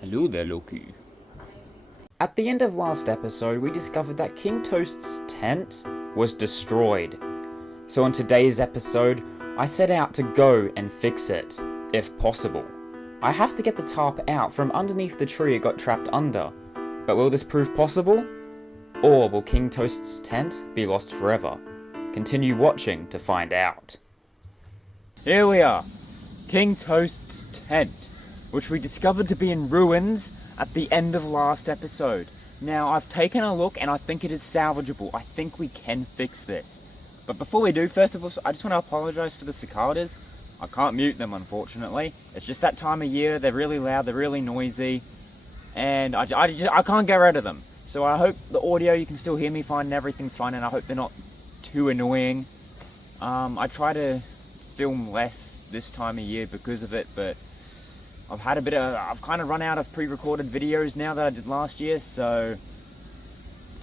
Hello there, Loki. At the end of last episode, we discovered that King Toast's tent was destroyed. So on today's episode, I set out to go and fix it, if possible. I have to get the tarp out from underneath the tree it got trapped under. But will this prove possible? Or will King Toast's tent be lost forever? Continue watching to find out. Here we are, King Toast's tent, which we discovered to be in ruins at the end of last episode. Now, I've taken a look and I think it is salvageable. I think we can fix this. But before we do, first of all, I just want to apologise for the cicadas. I can't mute them, unfortunately. It's just that time of year. They're really loud, they're really noisy, and I can't get rid of them. So I hope the audio, you can still hear me fine and everything's fine, and I hope they're not too annoying. I try to film less this time of year because of it, but I've kind of run out of pre-recorded videos now that I did last year, so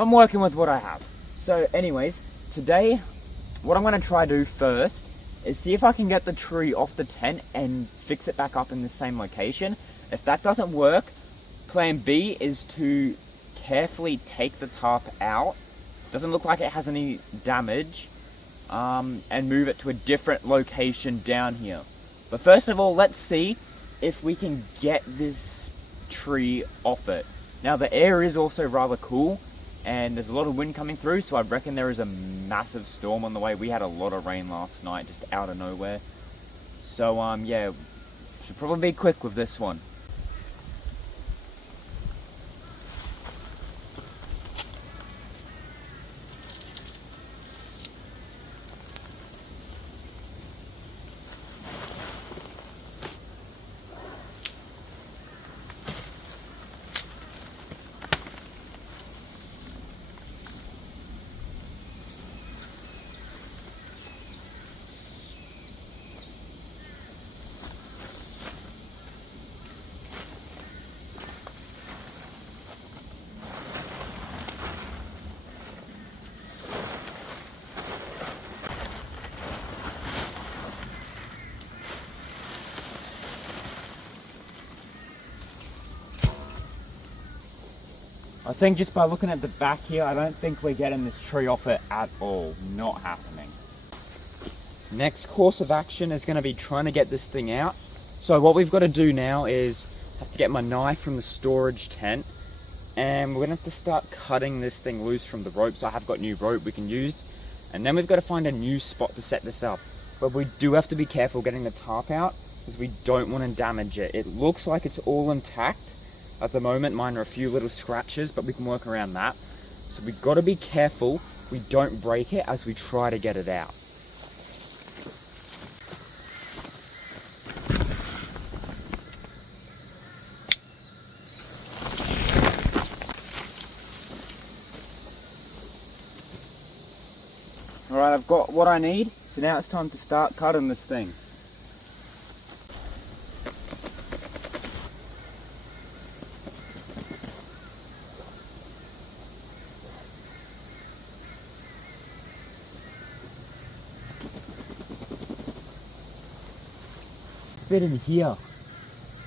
I'm working with what I have. So anyways, today, what I'm going to try to do first is see if I can get the tree off the tent and fix it back up in the same location. If that doesn't work, plan B is to carefully take the tarp out. Doesn't look like it has any damage, and move it to a different location down here. But first of all, let's see if we can get this tree off it. Now the air is also rather cool, and there's a lot of wind coming through, so I reckon there is a massive storm on the way. We had a lot of rain last night, just out of nowhere. So yeah, should probably be quick with this one. I think just by looking at the back here, I don't think we're getting this tree off it at all. Not happening. Next course of action is going to be trying to get this thing out. So what we've got to do now is have to get my knife from the storage tent, and we're going to have to start cutting this thing loose from the ropes. I have got new rope we can use, and then we've got to find a new spot to set this up. But we do have to be careful getting the tarp out, because we don't want to damage it. It looks like it's all intact at the moment. Mine are a few little scratches, but we can work around that. So we've got to be careful we don't break it as we try to get it out. Alright, I've got what I need, so now it's time to start cutting this thing. Fit in here,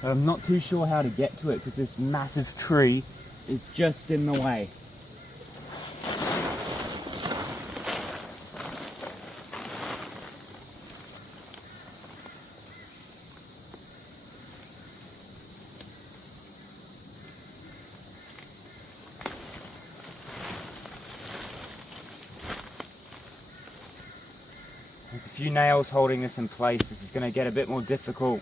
but I'm not too sure how to get to it because this massive tree is just in the way. There's a few nails holding this in place. This is going to get a bit more difficult.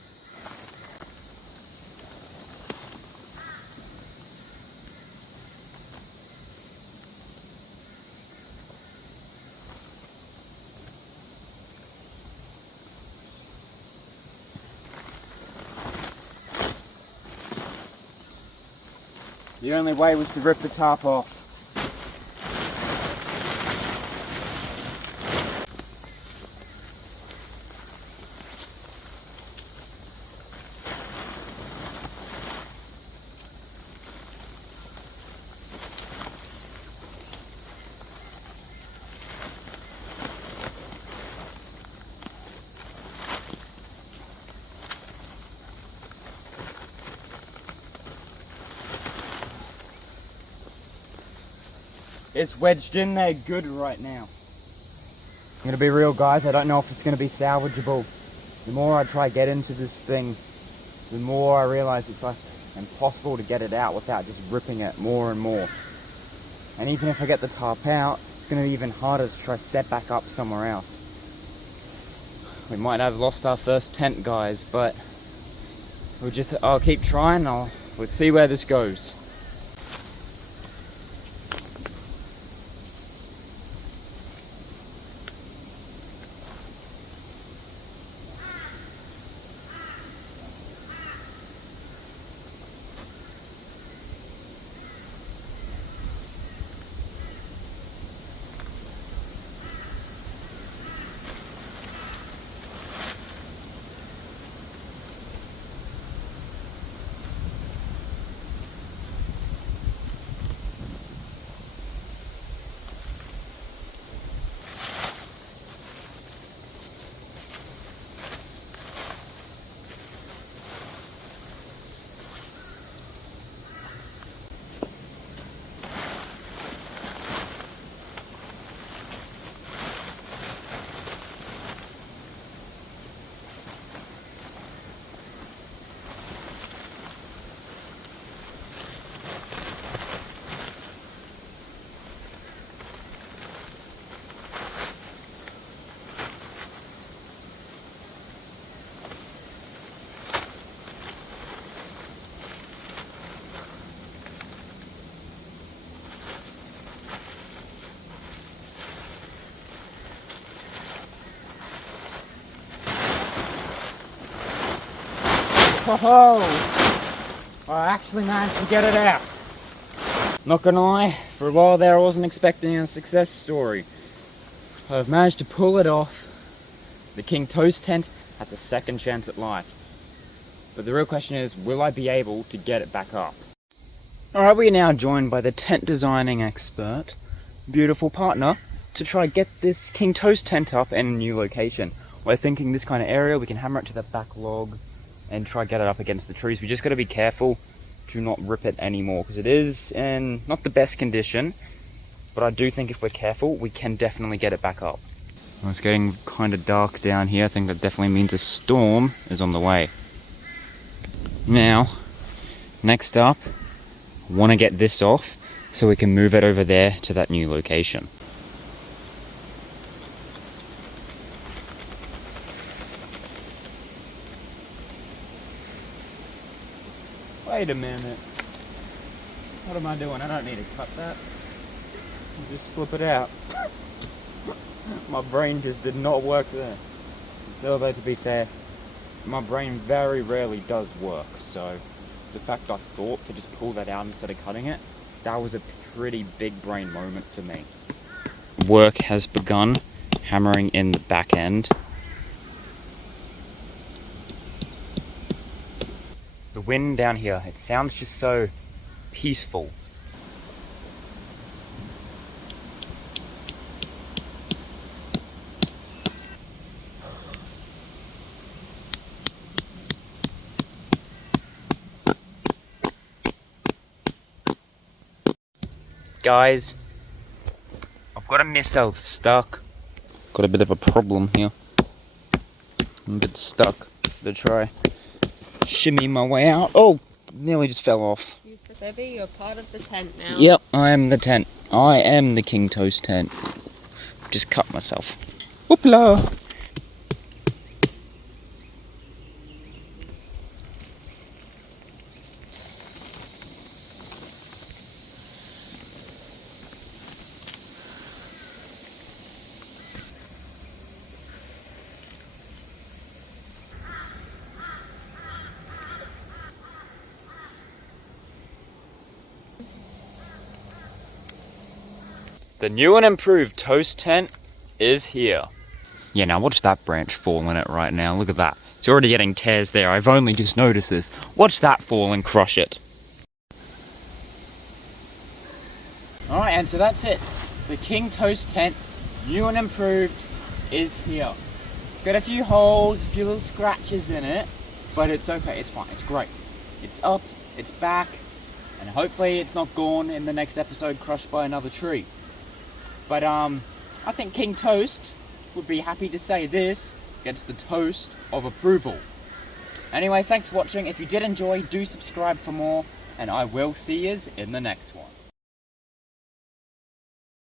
The only way was to rip the top off. It's wedged in there good right now. I'm gonna be real, guys, I don't know if it's gonna be salvageable. The more I try to get into this thing, the more I realise it's like impossible to get it out without just ripping it more and more. And even if I get the tarp out, it's gonna be even harder to try to set back up somewhere else. We might have lost our first tent, guys, but I'll keep trying, we'll see where this goes. Oh, I actually managed to get it out. Not gonna lie, for a while there I wasn't expecting a success story. I've managed to pull it off. The King Toast tent has a second chance at life. But the real question is, will I be able to get it back up? Alright, we are now joined by the tent designing expert, beautiful partner, to try get this King Toast tent up in a new location. We're thinking this kind of area, we can hammer it to the back log and try get it up against the trees. We just got to be careful to not rip it anymore, because it is in not the best condition, but I do think if we're careful, we can definitely get it back up. Well, it's getting kind of dark down here. I think that definitely means a storm is on the way. Now, next up, I want to get this off so we can move it over there to that new location. Wait a minute. What am I doing? I don't need to cut that. I'll just slip it out. My brain just did not work there. Although to be fair, my brain very rarely does work, so the fact I thought to just pull that out instead of cutting it, that was a pretty big brain moment for me. Work has begun, hammering in the back end. The wind down here, it sounds just so peaceful. Guys, I've got myself stuck. Got a bit of a problem here. I'm a bit stuck. To try shimmy my way out. Oh, nearly just fell off. Baby, you're part of the tent now. Yep, I am the tent. I am the King Toast tent. Just cut myself. Whoopla! The new and improved toast tent is here. Yeah, now watch that branch fall in it right now. Look at that. It's already getting tears there. I've only just noticed this. Watch that fall and crush it. Alright, and so that's it. The King Toast tent, new and improved, is here. Got a few holes, a few little scratches in it, but it's okay, it's fine, it's great. It's up, it's back, and hopefully it's not gone in the next episode crushed by another tree. But I think King Toast would be happy to say this gets the toast of approval. Anyway, thanks for watching. If you did enjoy, do subscribe for more, and I will see yous in the next one.